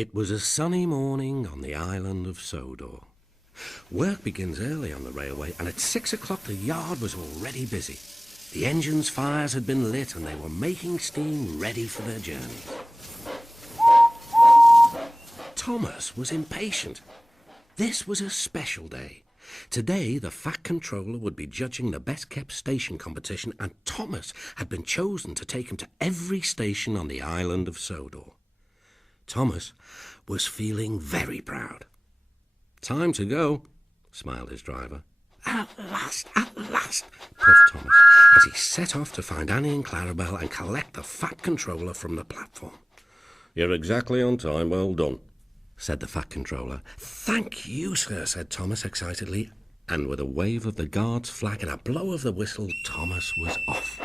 It was a sunny morning on the island of Sodor. Work begins early on the railway, and at 6 o'clock the yard was already busy. The engines' fires had been lit, and they were making steam ready for their journey. Thomas was impatient. This was a special day. Today, the Fat Controller would be judging the best-kept station competition, and Thomas had been chosen to take him to every station on the island of Sodor. Thomas was feeling very proud. "Time to go," smiled his driver. At last, puffed Thomas, as he set off to find Annie and Clarabelle and collect the Fat Controller from the platform. "You're exactly on time. Well done," said the Fat Controller. "Thank you, sir," said Thomas excitedly, and with a wave of the guard's flag and a blow of the whistle, Thomas was off.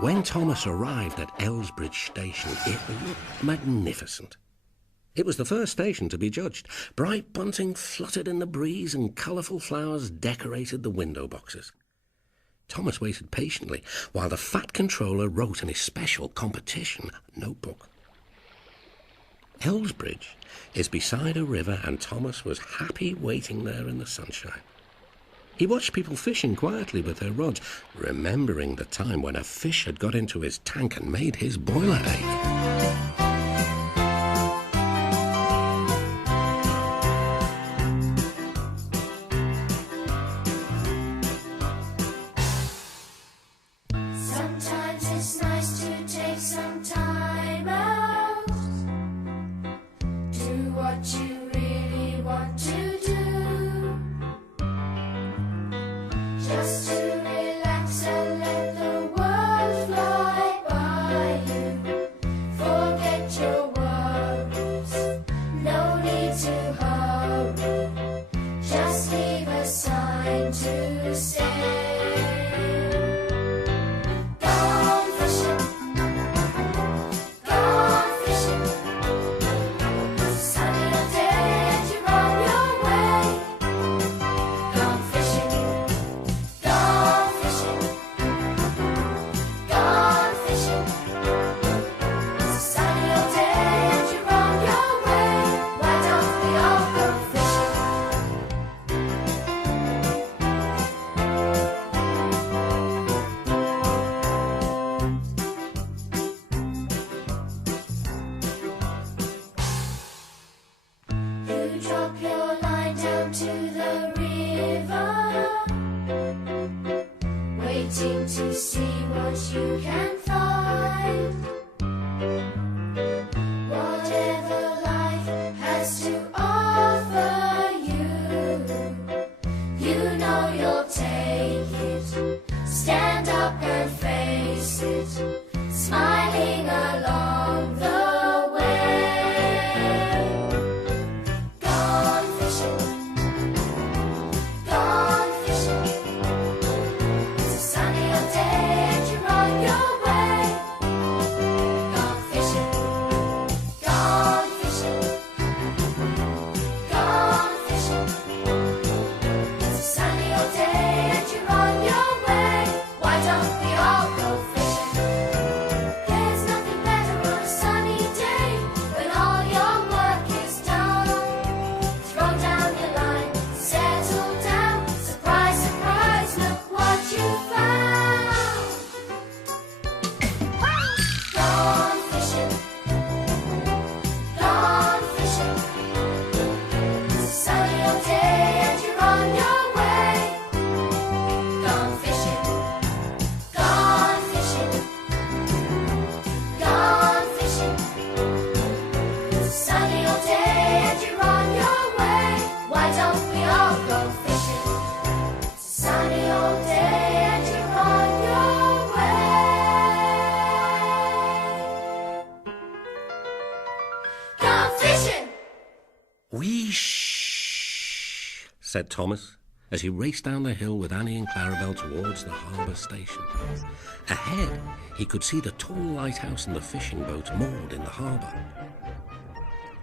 When Thomas arrived at Elsbridge Station, it looked magnificent. It was the first station to be judged. Bright bunting fluttered in the breeze and colourful flowers decorated the window boxes. Thomas waited patiently while the Fat Controller wrote in his special competition notebook. Elsbridge is beside a river, and Thomas was happy waiting there in the sunshine. He watched people fishing quietly with their rods, remembering the time when a fish had got into his tank and made his boiler ache. to see what you can find. Whatever life has to offer you, you know you'll take it. Stand up and face it, smiling along the way. Gone fishing, gone fishing. It's a sunny old day and you're on your way. Gone fishing, gone fishing, gone fishing. It's a sunny old day and you're on your way. Why don't we all go fishing? There's nothing better on a sunny day when all your work is done. Throw down your line, settle down. Surprise, surprise, look what you found. Gone fishing, gone fishing. It's a sunny old day and you're on your way. Gone fishing, gone fishing, gone fishing. It's a sunny old day and you're on your way. Why don't we all go fishing? It's a sunny old day and you're on your way. Gone fishing! Whee-shh, said Thomas, as he raced down the hill with Annie and Clarabel towards the harbour station. Ahead, he could see the tall lighthouse and the fishing boats moored in the harbour.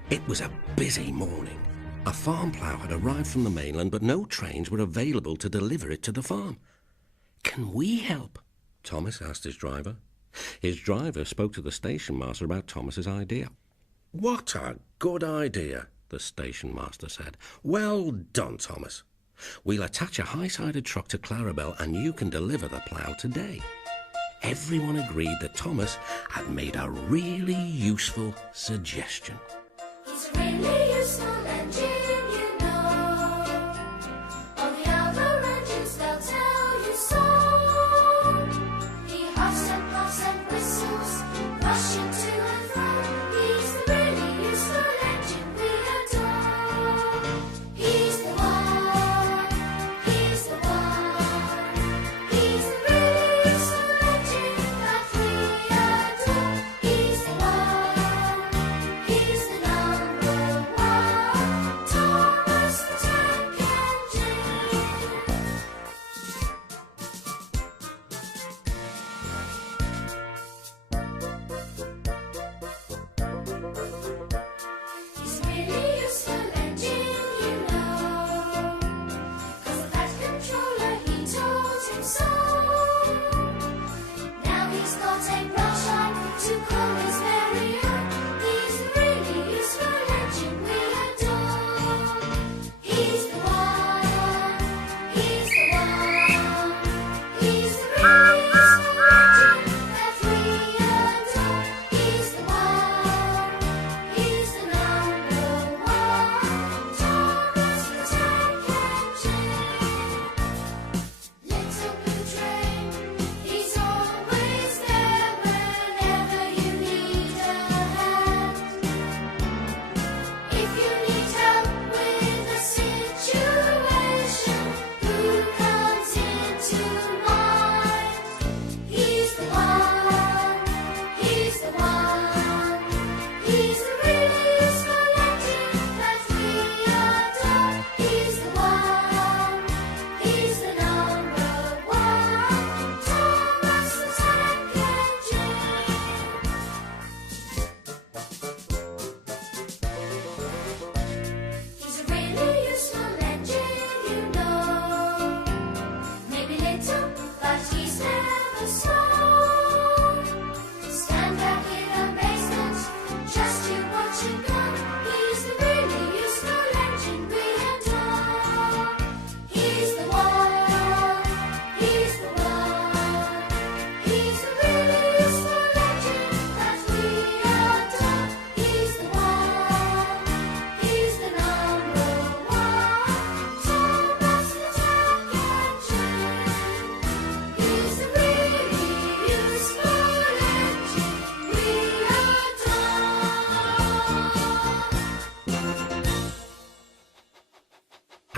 It was a busy morning. A farm plough had arrived from the mainland, but no trains were available to deliver it to the farm. "Can we help?" Thomas asked his driver. His driver spoke to the station master about Thomas's idea. "What a good idea," the station master said. "Well done, Thomas. We'll attach a high-sided truck to Clarabel and you can deliver the plough today." Everyone agreed that Thomas had made a really useful suggestion. He's a really useful engine, you know. All the other engines, they'll tell you so. He huffs and puffs and whistles, rushing to and fro. He's the really useful engine we adore. He's the one, he's the one. He's the really useful engine that we adore. He's the one, he's the number one.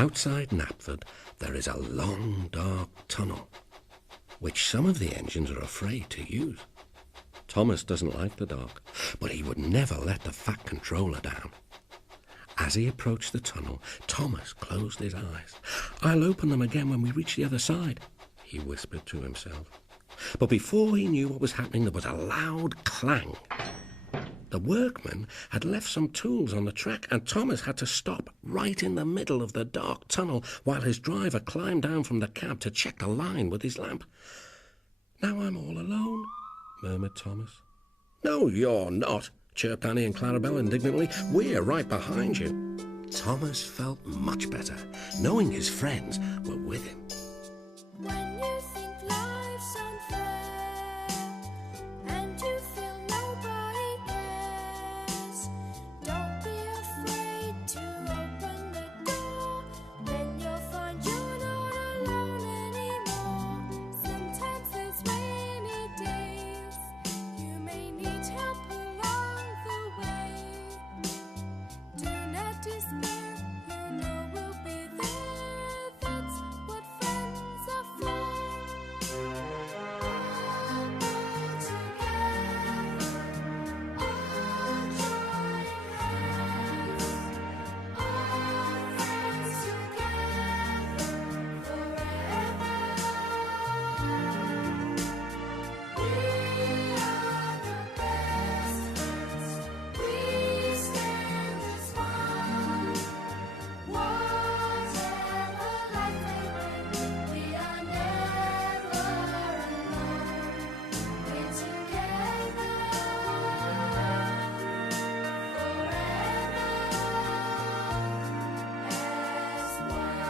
Outside Knapford there is a long, dark tunnel, which some of the engines are afraid to use. Thomas doesn't like the dark, but he would never let the fat controller down. As he approached the tunnel, Thomas closed his eyes. "I'll open them again when we reach the other side," he whispered to himself. But before he knew what was happening, there was a loud clang. The workman had left some tools on the track, and Thomas had to stop right in the middle of the dark tunnel while his driver climbed down from the cab to check the line with his lamp. "Now I'm all alone," murmured Thomas. "No, you're not," chirped Annie and Clarabelle indignantly. "We're right behind you." Thomas felt much better, knowing his friends were with him. When you think life's unfair and you feel nobody cares, don't be afraid to open the door. Then you'll find you're not alone anymore. Sometimes there's rainy days. You may need help along the way. Do not despair, you know we'll be there. That's what friends are for. All together, all join hands. All friends together forever. We are the best friends. We stand as one. Whatever life may bring, we are never alone. We're together forever as one.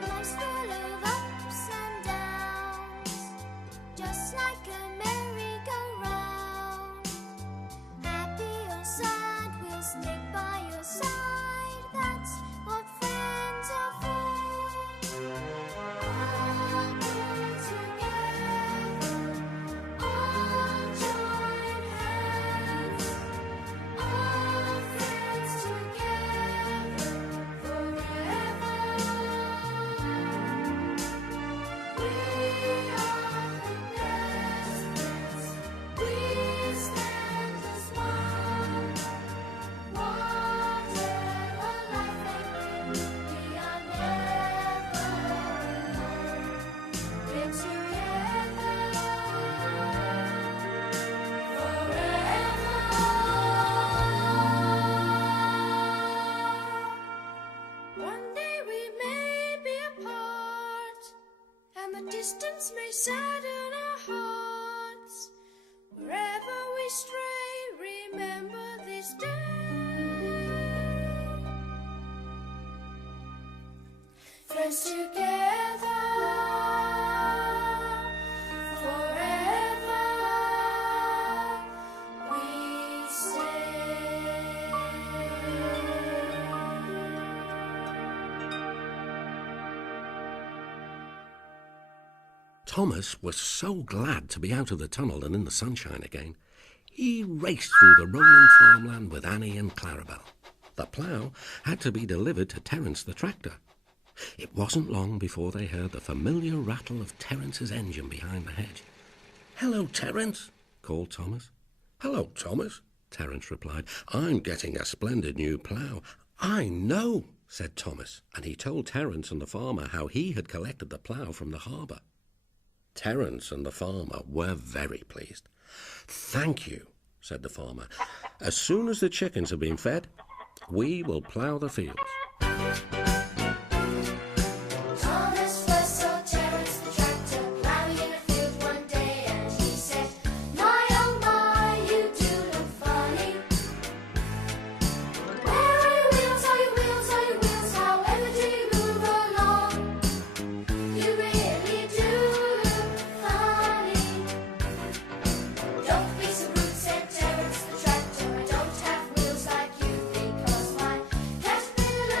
Life's full of ups and downs, just like a merry-go-round. Happy or sad, we'll stick by your side. That's what friends are for. All good together, all join hands. All friends together forever. We are the best friends. We stand as one. Whatever life may bring, we are never alone. We're together forever. One day we may be apart, and the distance may sadden our hearts. Wherever we stray, remember this day. Friends together forever we stay. Thomas was so glad to be out of the tunnel and in the sunshine again. He raced through the rolling farmland with Annie and Clarabelle. The plough had to be delivered to Terence the tractor. It wasn't long before they heard the familiar rattle of Terence's engine behind the hedge. "Hello, Terence," called Thomas. "Hello, Thomas," Terence replied. "I'm getting a splendid new plough." "I know," said Thomas, and he told Terence and the farmer how he had collected the plough from the harbour. Terence and the farmer were very pleased. "Thank you," said the farmer. "As soon as the chickens have been fed, we will plough the fields." Thomas first saw Terence the tractor plowing in a field one day, and he said, "My oh my, you do look funny. Where are your wheels? Are your wheels? Are your wheels? However do you move along? You really do look funny." "Don't be so rude," said Terence the tractor. "I don't have wheels like you, because my caterpillar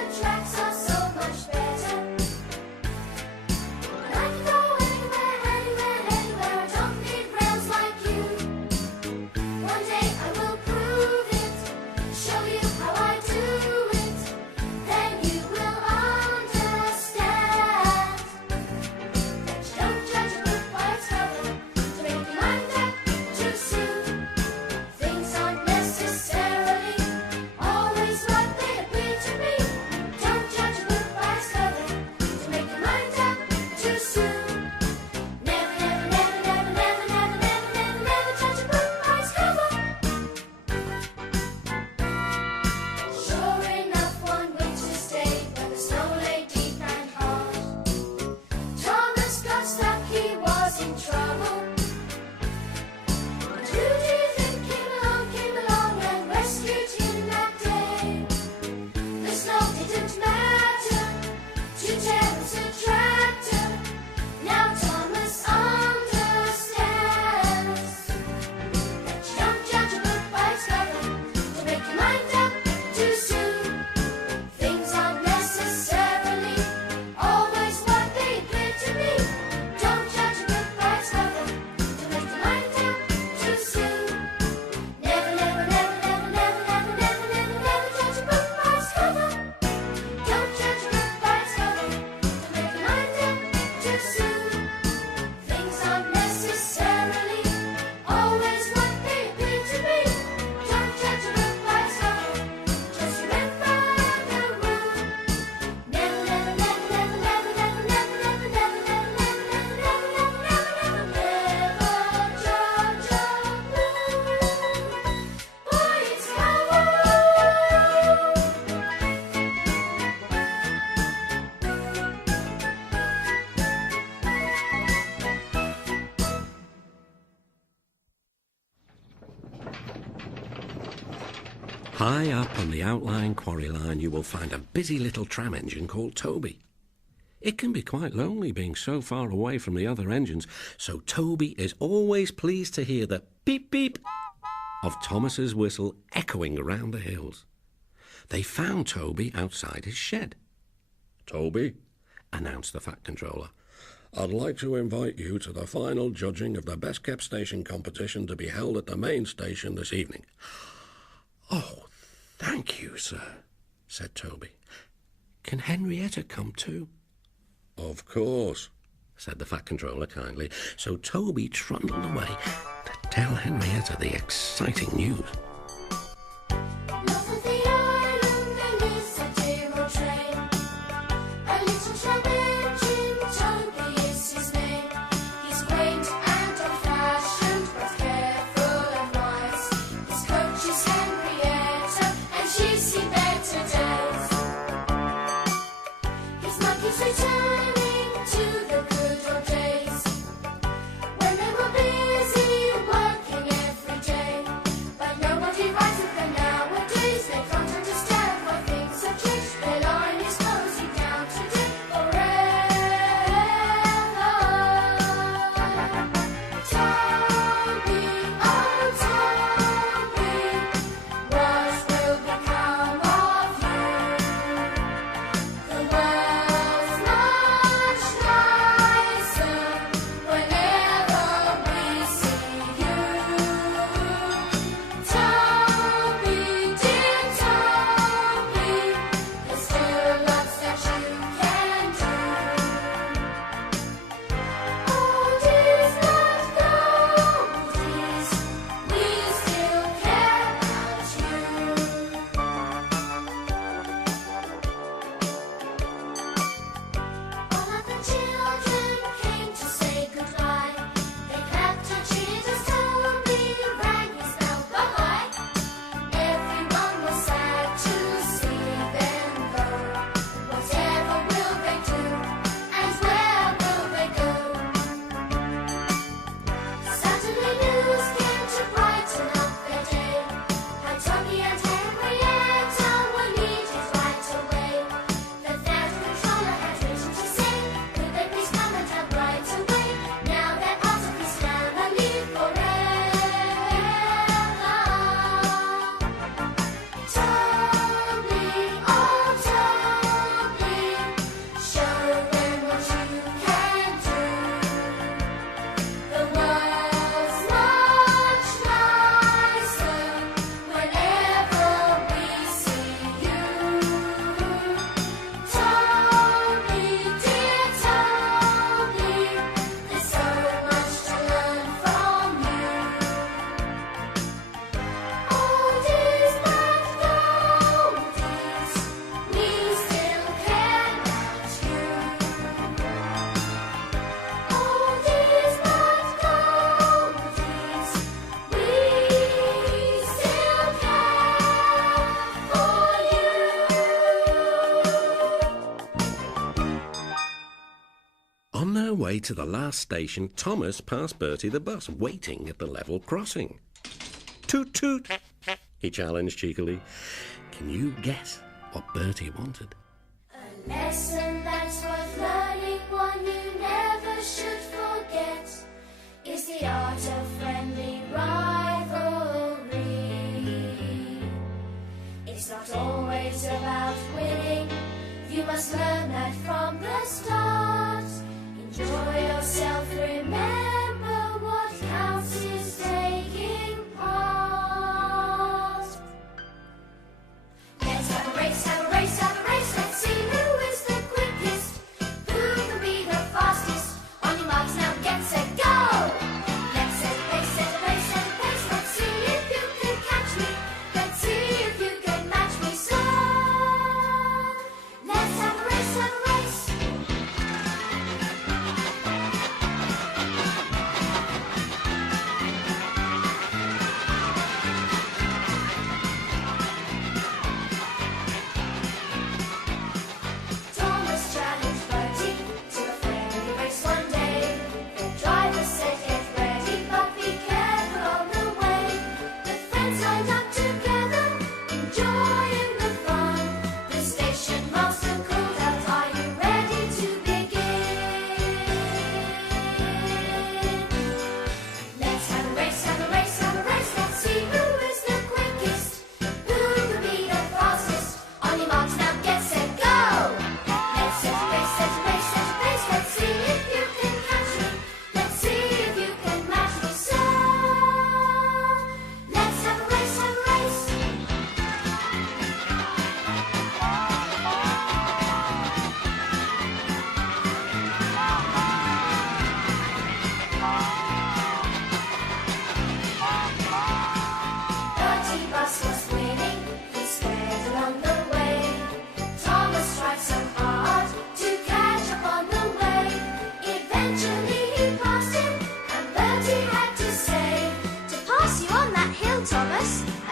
High up on the outlying quarry line you will find a busy little tram engine called Toby. It can be quite lonely being so far away from the other engines, so Toby is always pleased to hear the beep beep of Thomas's whistle echoing around the hills. They found Toby outside his shed. "Toby," announced the Fat Controller, "I'd like to invite you to the final judging of the Best Kept Station competition to be held at the main station this evening." "Oh, thank you, sir," said Toby. "Can Henrietta come too?" "Of course," said the Fat Controller kindly. So Toby trundled away to tell Henrietta the exciting news. North of the island there is a dear old train. A little tram engine, Toby is his name. He's quaint and old-fashioned, but careful and wise. His coach is Henrietta, and she's seen better days. His monkeys returning to the good old days, when they were busy working every day. But nobody writes with them nowadays. They can't understand why things have changed. Their line is closing down today forever. Toby, oh Toby, what will become of you? The world's much nicer whenever we see you. Toby, dear Toby, there's still lots that you can do. Oldies but goldies, we still care about you. All of the children came to say goodbye. They clapped and cheered as Toby rang his bell. Bye-bye. Everyone was sad to see them go. Whatever will they do, and where will they go? Suddenly news came to brighten up their day. How Toby and Henrietta were needed right away. The Fat Controller had written to say, could they please come and help right away? Now they're part of his family forever. Toby, oh Toby, show them what you can do. The world's much nicer whenever we see you. Toby, dear Toby, there's so much to learn from you. Oldies but goldies, we still care about you. Oldies but goldies, we still care for you. On their way to the last station, Thomas passed Bertie the bus, waiting at the level crossing. "Toot toot," he challenged cheekily. Can you guess what Bertie wanted? A lesson that's worth learning, one you never should forget, is the art of friendly rivalry. It's not always about winning, you must learn that from the start. Enjoy yourself, remember what counts is taking part. Let's have a race, have a race, have a race. Let's see who is the quickest, who can be the fastest. On your marks now, get set, go! Let's set a pace, set a pace, set a pace. Let's see if you can catch me. Let's see if you can match me. So let's have a race, have a race. Thomas challenged Bertie to a friendly race one day. The driver said, get ready, but be careful on the way. The friends lined up together,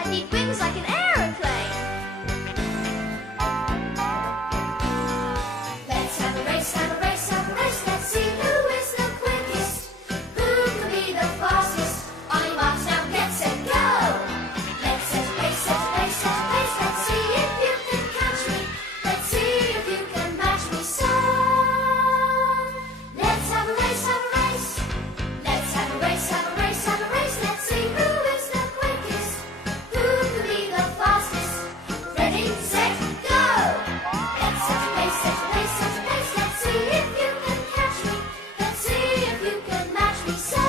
need wings like an aeroplane. Let's have a race, have a race, have a race. Let's see who is the quickest. Who can be the fastest? On your marks now, get set, go. Let's set a pace, set a pace, set a pace. Let's see if you can catch me. Let's see if you can match me. So let's have a race, have a race. Let's have a race, have a race, have a race. Let's see who is the quickest. Who can be the fastest? Ready, set, go. Let's set a pace, set a pace, set a pace. Let's see if you can catch me. Let's see if you can match me. So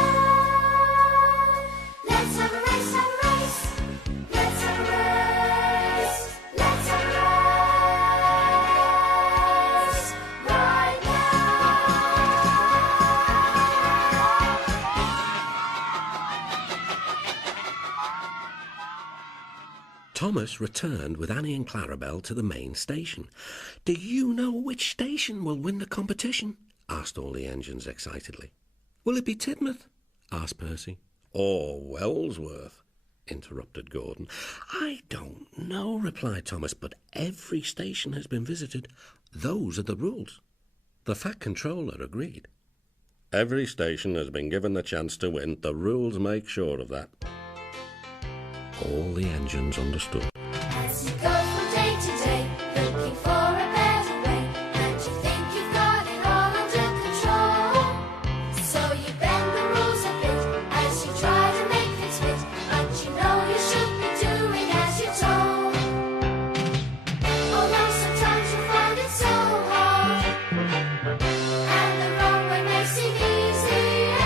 let's have a race, have a race. Let's have a race. Let's have a race right now. Thomas returned with Annie and Clarabelle to the main station. Do you know which station will win the competition? Asked all the engines excitedly. Will it be Tidmouth? Asked Percy. Or Wellsworth? Interrupted Gordon. I don't know, replied Thomas, but every station has been visited. Those are the rules. The Fat Controller agreed. Every station has been given the chance to win. The rules make sure of that. All the engines understood. As you go from day to day, looking for a better way, and you think you've got it all under control. So you bend the rules a bit as you try to make things fit, but you know you should be doing as you're told. Although sometimes you find it so hard, and the wrong way may seem easier,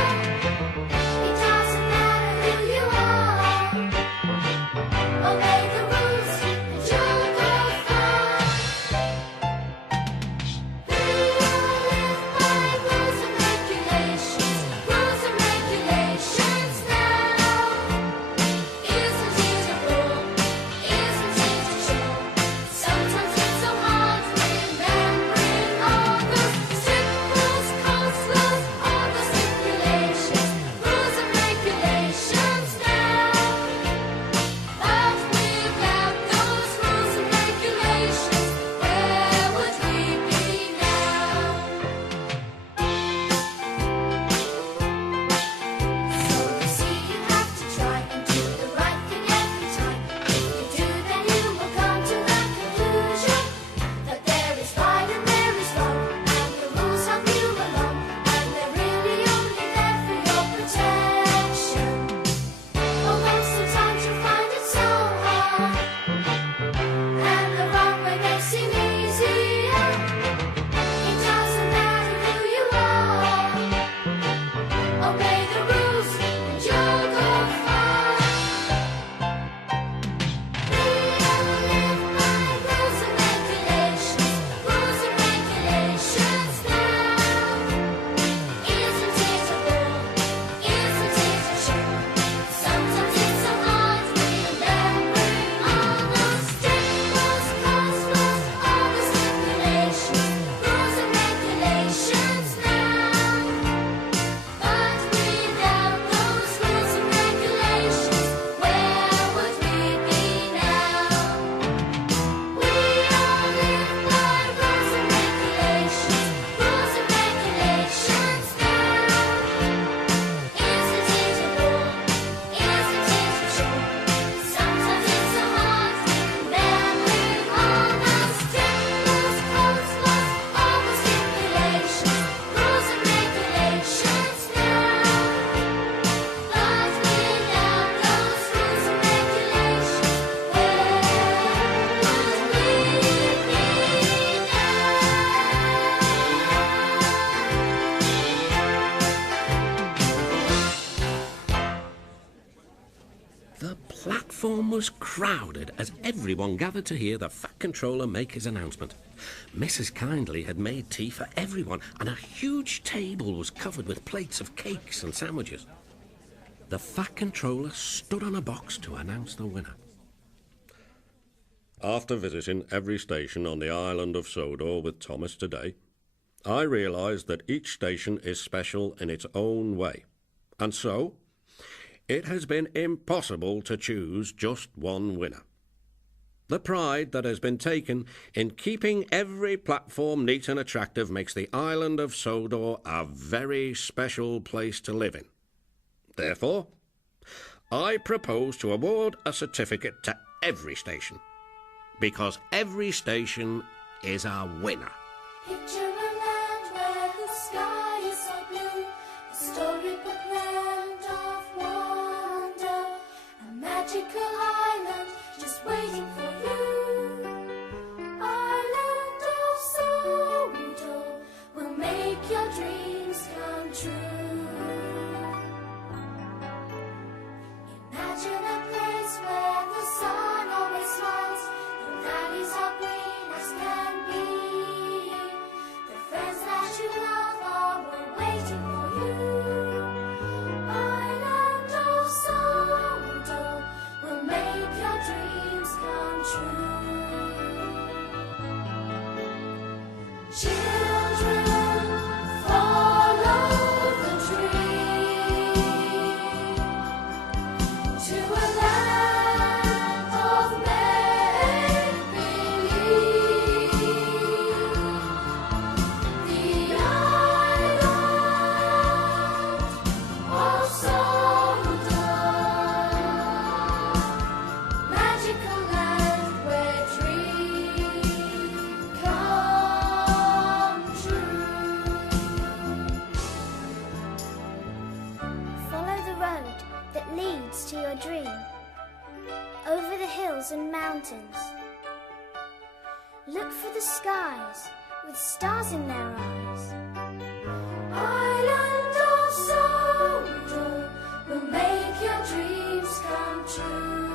it doesn't matter who you are. Obey the rules and you'll go far. We all live by rules and regulations now. Isn't it a bore? Isn't it a chore? Sometimes it's so hard remembering all those strict rules, coast laws, all the stipulations. Rules and regulations now. But without those rules and regulations, where would we be now? So you see you have to try and do the right thing every time. If you do, then you will come to the conclusion that there is right and there is wrong, and the rules help you along, and they're really only there for your protection. Although sometimes you find it so hard, and the wrong way may seem easier, it doesn't matter who you are. Obey the rules and you'll go far. We all live by rules and regulations now. Isn't it a bore? Isn't it a chore? Sometimes it's so hard remembering all those strict rules, coast laws, all the stipulations. Rules and regulations now. But without those rules and regulations, where would we be now? We all live by rules and regulations now. Isn't it a bore? Isn't it a chore? Sometimes it's so hard remembering all those strict rules, coast laws, all the stipulations. Rules and regulations now. But without those rules and regulations, where would we The platform was crowded as everyone gathered to hear the Fat Controller make his announcement. Mrs. Kindly had made tea for everyone, and a huge table was covered with plates of cakes and sandwiches. The Fat Controller stood on a box to announce the winner. After visiting every station on the island of Sodor with Thomas today, I realised that each station is special in its own way. And so, it has been impossible to choose just one winner. The pride that has been taken in keeping every platform neat and attractive makes the island of Sodor a very special place to live in. Therefore, I propose to award a certificate to every station, because every station is a winner. Picture a land where the sky is so blue, a storybook land of wonder, a magical island just waiting for you. Island of Sodor will make your dreams come true. Imagine a place where the sun always smiles, the valleys are green as can be. The friends that you love are all waiting for you. Island of Sodor will make your dreams come true. Children, follow the dream to a land of make-believe. The island of Sodor, magical land where dreams come true. Follow the road that leads to your dream, over the hills and mountains. Look for the skies with stars in their eyes. Island of Sodor will make your dreams come true.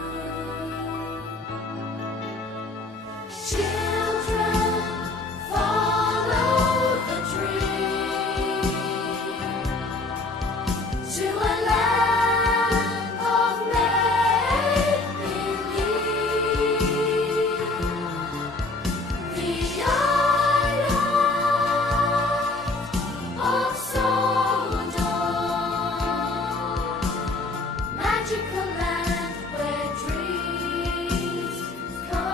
Children, follow the dream to a land of make-believe. The island of Sodor, magical land where dreams come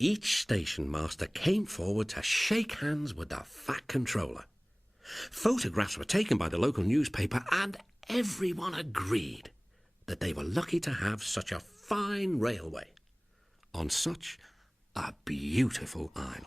Each station master came forward to shake hands with the fat controller. Photographs were taken by the local newspaper, and everyone agreed that they were lucky to have such a fine railway on such a beautiful island.